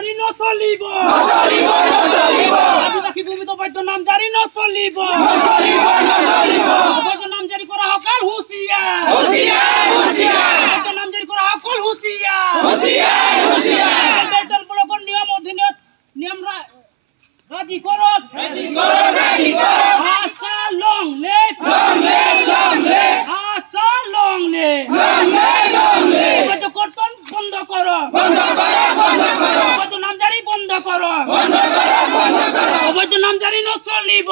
জারি নচলিব আদিবাসী ভূমিত অবৈধ নাম জারি নচলিব অবৈধ নাম জারি করা সকল হুঁশিয়ার অবৈধ নাম জারি করা সকল হুঁশিয়ার বেতন ব্লকৰ নিয়ম অধীনত নিয়ম রাজি করত আশা লং লে আশা লং লে অবৈধ কর্তন বন্ধ করো অবৈধ নাম জারি বন্ধ করো অবৈধ নাম জারি নচলিব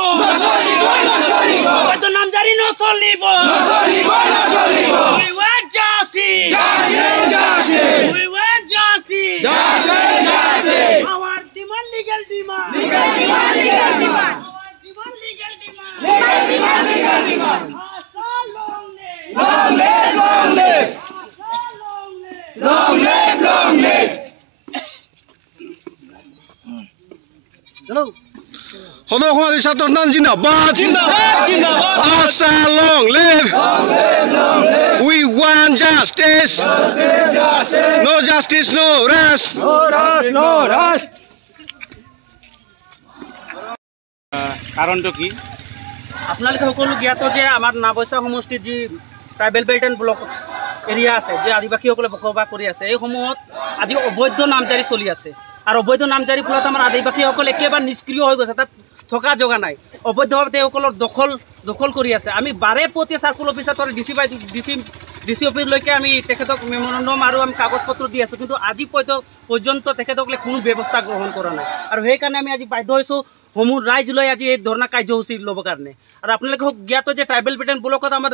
অবৈধ নাম জারি নচলিব We want justice. We want justice. Our demand legal demand. Our demand legal demand. Asa long live. Long live. Hono Khomari Chatranan Jindabad. Asa long live. We want justice. No justice, no rest. কাৰণটো কি আপোনালোকে সকলো জ্ঞাত যে আমাৰ নাবৈচা সমষ্টিত যি tribal belt and block area আছে যে আদিবাসীসকলে বসবাস কৰি আছে এইসমূহত আজি অবৈধ নামজাৰি চলি আছে আৰু অবৈধ নামজাৰিৰ ফলত আমাৰ আদিবাসীসকল একেবাৰে নিষ্ক্ৰিয় হৈ গৈছে তাত থকা জগা নাই অবৈধভাৱে তেওঁলোকৰ দখল কৰি আছে আমি বাৰে প্ৰতি চাৰ্কুল অফিচত ডিচি অফিচলৈকে আমি তেখেতক মেমৰেণ্ডাম আৰু আমি কাগজ পত্ৰ দি আছোঁ কিন্তু আজি পৰ্যন্ত তেখেতসকলে কোনো ব্যৱস্থা গ্ৰহণ কৰা নাই আৰু সেইকাৰণে আমি আজি বাধ্য হৈছোঁ সমূহ ৰাইজ লৈ আজি এই ধৰ্ণা কাৰ্যসূচী ল'বৰ কাৰণে আৰু আপোনালোকে জ্ঞাত যে ট্ৰাইবেল বেল্ট এণ্ড ব্লকত আমাৰ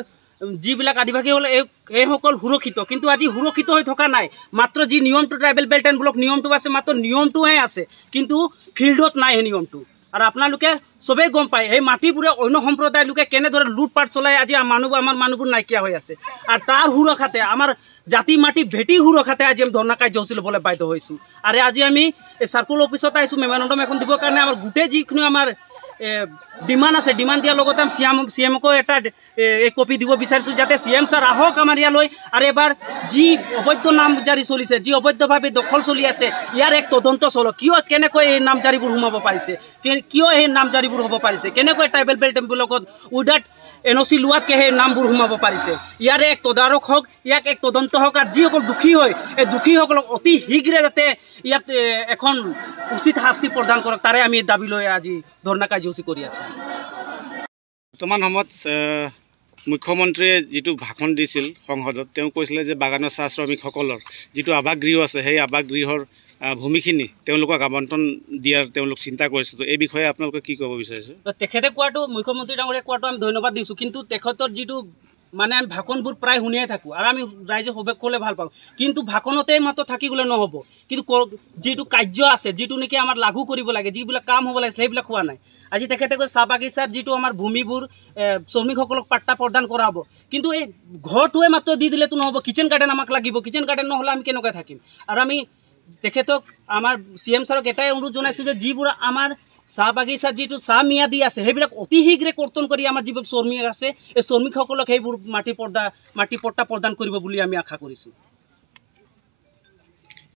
যিবিলাক আদিবাসী হ'ল এইসকল সুৰক্ষিত কিন্তু আজি সুৰক্ষিত হৈ থকা নাই মাত্ৰ যি নিয়মটো ট্ৰাইবেল বেল্ট এণ্ড ব্লক নিয়মটো আছে মাত্ৰ নিয়মটোহে আছে কিন্তু ফিল্ডত নাই সেই নিয়মটো আৰু আপোনালোকে চবেই গম পায় এই মাটিবোৰে অন্য সম্প্ৰদায়ৰ লোকে কেনেদৰে লুটপাট চলাই আজি আমাৰ মানুহবোৰ নাইকিয়া হৈ আছে আৰু তাৰ সুৰক্ষাতে আমাৰ জাতি মাটি ভেটি সুৰক্ষাতে আজি আমি ধৰ্ণা কাৰ্যসূচী ল'বলৈ বাধ্য হৈছোঁ আৰু আজি আমি এই চাৰ্কুল অফিচত আহিছোঁ মেমৰেণ্ডাম এখন দিবৰ কাৰণে আমাৰ গোটেই যিখিনি আমাৰ ডিমাণ্ড আছে ডিমাণ্ড দিয়াৰ লগতে আমি CM-কো এটা কপি দিব বিচাৰিছোঁ যাতে CM ছাৰ আহক আমাৰ ইয়ালৈ আৰু এবাৰ যি অবৈধ নামজাৰি চলিছে যি অবৈধভাৱে দখল চলি আছে ইয়াৰ এক তদন্ত চলক কেনেকৈ এই নামজাৰিবোৰ সোমাব পাৰিছে কিয় এই নামজাৰিবোৰ হ'ব পাৰিছে কেনেকৈ ট্ৰাইবেল বেল্ট এণ্ড ব্লকত উইদাউট NOC লোৱাতকৈ সেই নামবোৰ সোমাব পাৰিছে ইয়াৰে এক তদাৰক হওক ইয়াক এক তদন্ত হওক আৰু যিসকল দুখী হয় এই দুখীসকলক অতি শীঘ্ৰে যাতে ইয়াত এখন উচিত শাস্তি প্ৰদান কৰক তাৰে আমি দাবী লৈ আজি ধৰ্ণা কাৰ্যসূচী কৰি আছোঁ বৰ্তমান সময়ত মুখ্যমন্ত্ৰীয়ে যিটো ভাষণ দিছিল সংসদত তেওঁ কৈছিলে যে বাগানৰ চাহ শ্ৰমিকসকলৰ যিটো আৱাসগৃহ আছে সেই আৱাসগৃহৰ ভূমিখিনি তেওঁলোকক আবণ্টন দিয়াৰ তেওঁলোক চিন্তা কৰিছে এই বিষয়ে আপোনালোকে কি ক'ব বিচাৰিছে তেখেতে কোৱাটো মুখ্যমন্ত্ৰী ডাঙৰীয়াই কোৱাটো আমি ধন্যবাদ দিছোঁ কিন্তু তেখেতৰ যিটো মানে আমি ভাষণবোৰ প্ৰায় শুনিয়ে থাকোঁ আৰু আমি ৰাইজে সবেই ক'লে ভাল পাওঁ কিন্তু ভাষণতেই মাত্ৰ থাকি গ'লে নহ'ব কিন্তু যিটো কাৰ্য আছে যিটো নেকি আমাৰ লাগু কৰিব লাগে যিবিলাক কাম হ'ব লাগে সেইবিলাক হোৱা নাই আজি তেখেতে কৈ চাহ বাগিচাৰ যিটো আমাৰ ভূমিবোৰ শ্ৰমিকসকলক পাট্টা প্ৰদান কৰা হ'ব কিন্তু এই ঘৰটোৱে মাত্ৰ দি দিলেতো নহ'ব কিচেন গাৰ্ডেন আমাক লাগিব কিচেন গাৰ্ডেন নহ'লে আমি কেনেকৈ থাকিম আৰু আমি তেখেতক আমাৰ CM ছাৰক এটাই অনুৰোধ জনাইছোঁ যে যিবোৰ আমাৰ চাহ বাগিচাত যিটো চাহ ম্যাদি আছে সেইবিলাক অতি শীঘ্ৰে কৰ্তন কৰি আমাৰ যিবোৰ শ্ৰমিক আছে এই শ্ৰমিকসকলক সেইবোৰ মাটি পট্টা প্ৰদান কৰিব বুলি আমি আশা কৰিছোঁ